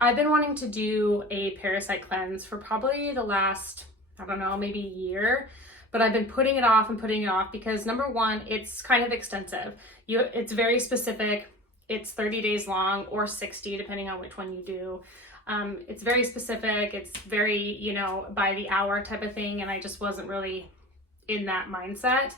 I've been wanting to do a parasite cleanse for probably the last, I don't know, maybe a year, but I've been putting it off and putting it off because number one, it's kind of extensive. It's very specific. It's 30 days long or 60, depending on which one you do. It's very specific. It's very, by the hour type of thing. And I just wasn't really in that mindset.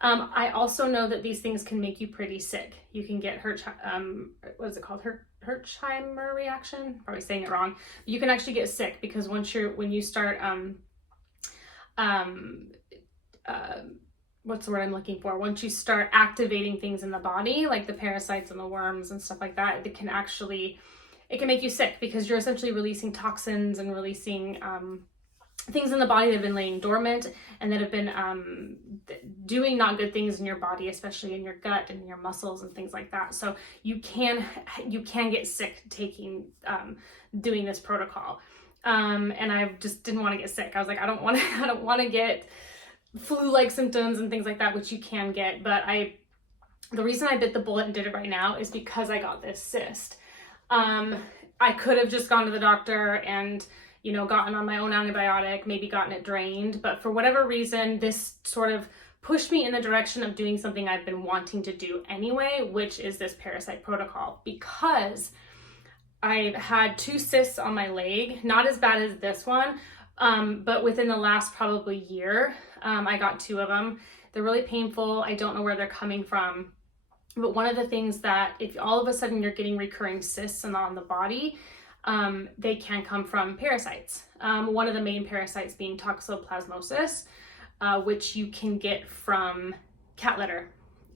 I also know that these things can make you pretty sick. You can get what is it called? Hersheimer reaction? Probably saying it wrong. You can actually get sick because when you start, what's the word I'm looking for? Once you start activating things in the body, like the parasites and the worms and stuff like that, it can make you sick because you're essentially releasing toxins and releasing, things in the body that have been laying dormant and that have been doing not good things in your body, especially in your gut and your muscles and things like that. So you can get sick doing this protocol. And I just didn't want to get sick. I was like, I don't want to get flu-like symptoms and things like that, which you can get. But the reason I bit the bullet and did it right now is because I got this cyst. I could have just gone to the doctor and gotten on my own antibiotic, maybe gotten it drained. But for whatever reason, this sort of pushed me in the direction of doing something I've been wanting to do anyway, which is this Parasite Protocol, because I've had 2 cysts on my leg, not as bad as this one, but within the last probably year, I got 2 of them. They're really painful. I don't know where they're coming from. But one of the things that if all of a sudden you're getting recurring cysts on the body, they can come from parasites. One of the main parasites being toxoplasmosis, which you can get from cat litter.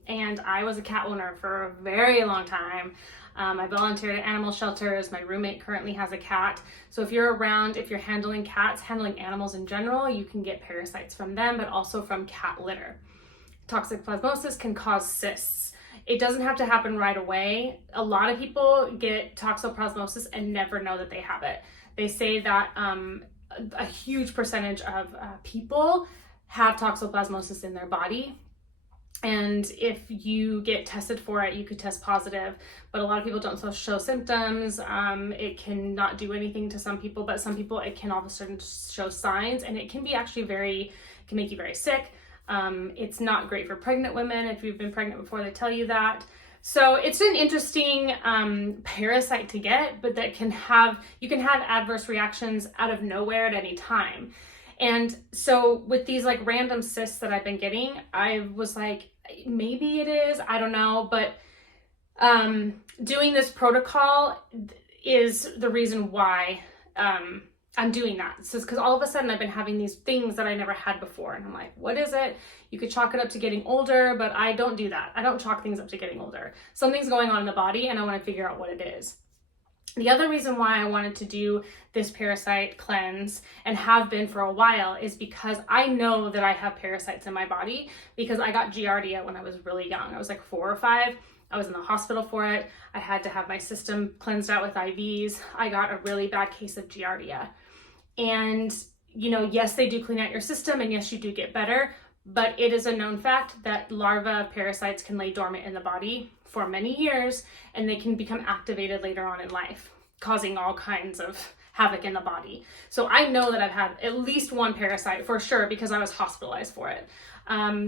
And I was a cat owner for a very long time. I volunteered at animal shelters. My roommate currently has a cat. So if you're handling cats, handling animals in general, you can get parasites from them, but also from cat litter. Toxoplasmosis can cause cysts. It doesn't have to happen right away. A lot of people get toxoplasmosis and never know that they have it. They say that a huge percentage of people have toxoplasmosis in their body. And if you get tested for it, you could test positive, but a lot of people don't show symptoms. It can not do anything to some people, but some people, it can all of a sudden show signs, and it can be actually can make you very sick. It's not great for pregnant women. If you've been pregnant before, they tell you that. So it's an interesting parasite to get, but you can have adverse reactions out of nowhere at any time. And so with these like random cysts that I've been getting, I was like, maybe it is, I don't know, but doing this protocol is the reason why I'm doing that. So it's because all of a sudden I've been having these things that I never had before. And I'm like, what is it? You could chalk it up to getting older, but I don't do that. I don't chalk things up to getting older. Something's going on in the body and I want to figure out what it is. The other reason why I wanted to do this parasite cleanse and have been for a while is because I know that I have parasites in my body because I got Giardia when I was really young. I was like 4 or 5. I was in the hospital for it. I had to have my system cleansed out with IVs. I got a really bad case of Giardia. And, yes, they do clean out your system and yes, you do get better, but it is a known fact that larvae of parasites can lay dormant in the body for many years and they can become activated later on in life, causing all kinds of havoc in the body. So I know that I've had at least one parasite for sure because I was hospitalized for it.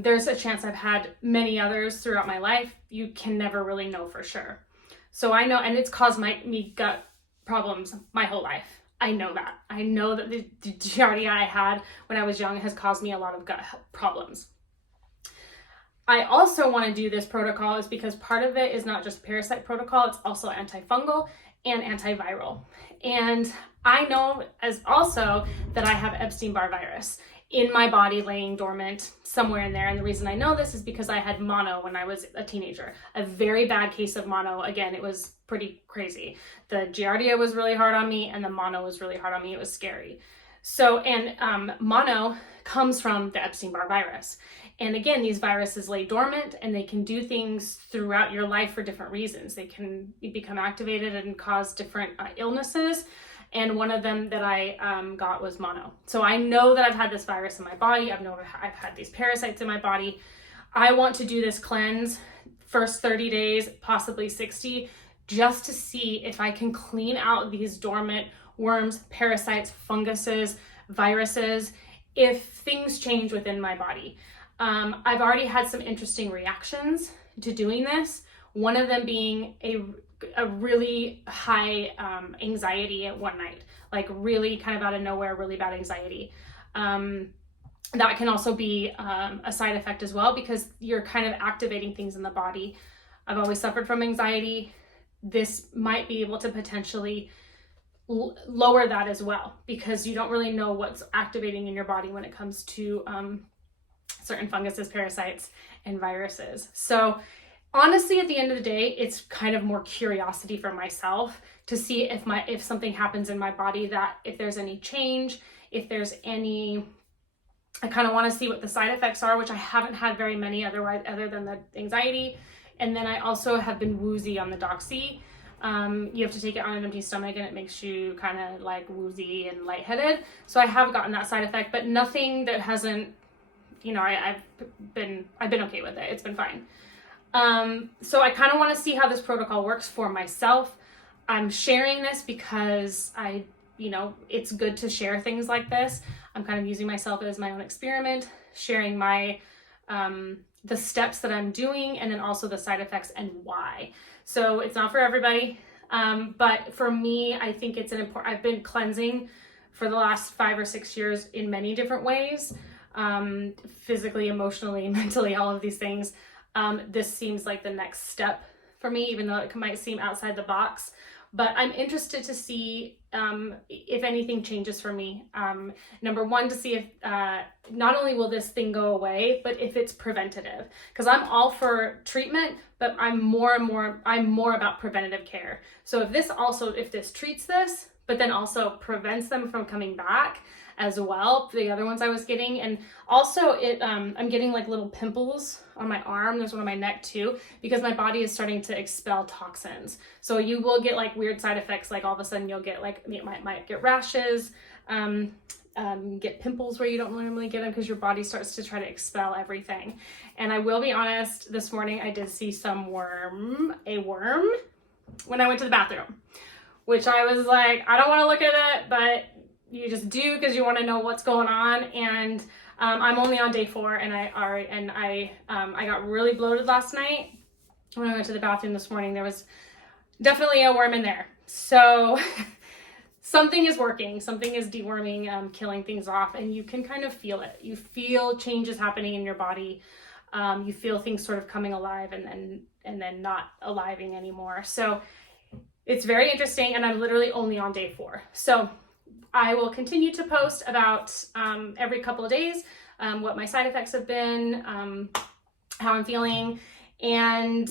There's a chance I've had many others throughout my life. You can never really know for sure. So I know, and it's caused me gut problems my whole life. I know that. I know that the Giardia I had when I was young has caused me a lot of gut problems. I also want to do this protocol is because part of it is not just parasite protocol, it's also antifungal and antiviral. And I know as also that I have Epstein-Barr virus in my body laying dormant somewhere in there. And the reason I know this is because I had mono when I was a teenager, a very bad case of mono. Again, it was pretty crazy. The Giardia was really hard on me and the mono was really hard on me. It was scary. So, and mono comes from the Epstein-Barr virus. And again, these viruses lay dormant and they can do things throughout your life for different reasons. They can become activated and cause different illnesses. And one of them that I got was mono. So I know that I've had this virus in my body. I've had these parasites in my body. I want to do this cleanse, first 30 days, possibly 60, just to see if I can clean out these dormant worms, parasites, funguses, viruses, if things change within my body. I've already had some interesting reactions to doing this. One of them being a really high anxiety at one night, like really kind of out of nowhere, really bad anxiety. That can also be a side effect as well, because you're kind of activating things in the body. I've always suffered from anxiety. This might be able to potentially lower that as well, because you don't really know what's activating in your body when it comes to certain funguses, parasites, and viruses. So honestly, at the end of the day, it's kind of more curiosity for myself to see if something happens in my body, that if there's any change, if there's any, I kind of want to see what the side effects are, which I haven't had very many other than the anxiety. And then I also have been woozy on the Doxy. You have to take it on an empty stomach, and it makes you kind of like woozy and lightheaded. So I have gotten that side effect, but nothing that hasn't, you know, I've been okay with it. It's been fine. So I kind of want to see how this protocol works for myself. I'm sharing this because it's good to share things like this. I'm kind of using myself as my own experiment, sharing my, the steps that I'm doing, and then also the side effects and why. So it's not for everybody. But for me, I think it's I've been cleansing for the last 5 or 6 years in many different ways, physically, emotionally, mentally, all of these things. This seems like the next step for me, even though it might seem outside the box. But I'm interested to see if anything changes for me. Number one, to see if not only will this thing go away, but if it's preventative. Because I'm all for treatment, but I'm more about preventative care. So if this treats this, but then also prevents them from coming back as well, the other ones I was getting. And also I'm getting like little pimples on my arm. There's one on my neck too, because my body is starting to expel toxins. So you will get like weird side effects, like all of a sudden you'll get like, you might get rashes, get pimples where you don't normally get them, because your body starts to try to expel everything. And I will be honest, this morning I did see a worm when I went to the bathroom, which I was like, I don't want to look at it, but you just do, because you want to know what's going on. And I'm only on day 4, and I got really bloated last night. When I went to the bathroom this morning, there was definitely a worm in there. So something is working, something is deworming, killing things off, and you can kind of feel it. You feel changes happening in your body. You feel things sort of coming alive and then not aliving anymore. So it's very interesting, and I'm literally only on day 4. So I will continue to post about every couple of days what my side effects have been, how I'm feeling, and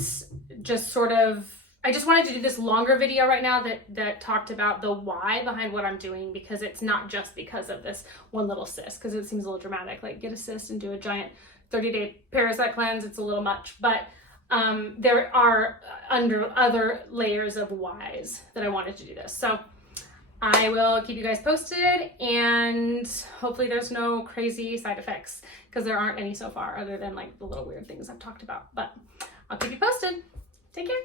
just sort of, I just wanted to do this longer video right now that talked about the why behind what I'm doing, because it's not just because of this one little cyst, because it seems a little dramatic, like get a cyst and do a giant 30-day parasite cleanse. It's a little much, but there are other layers of whys that I wanted to do this. So I will keep you guys posted, and hopefully there's no crazy side effects, because there aren't any so far, other than like the little weird things I've talked about. But I'll keep you posted. Take care.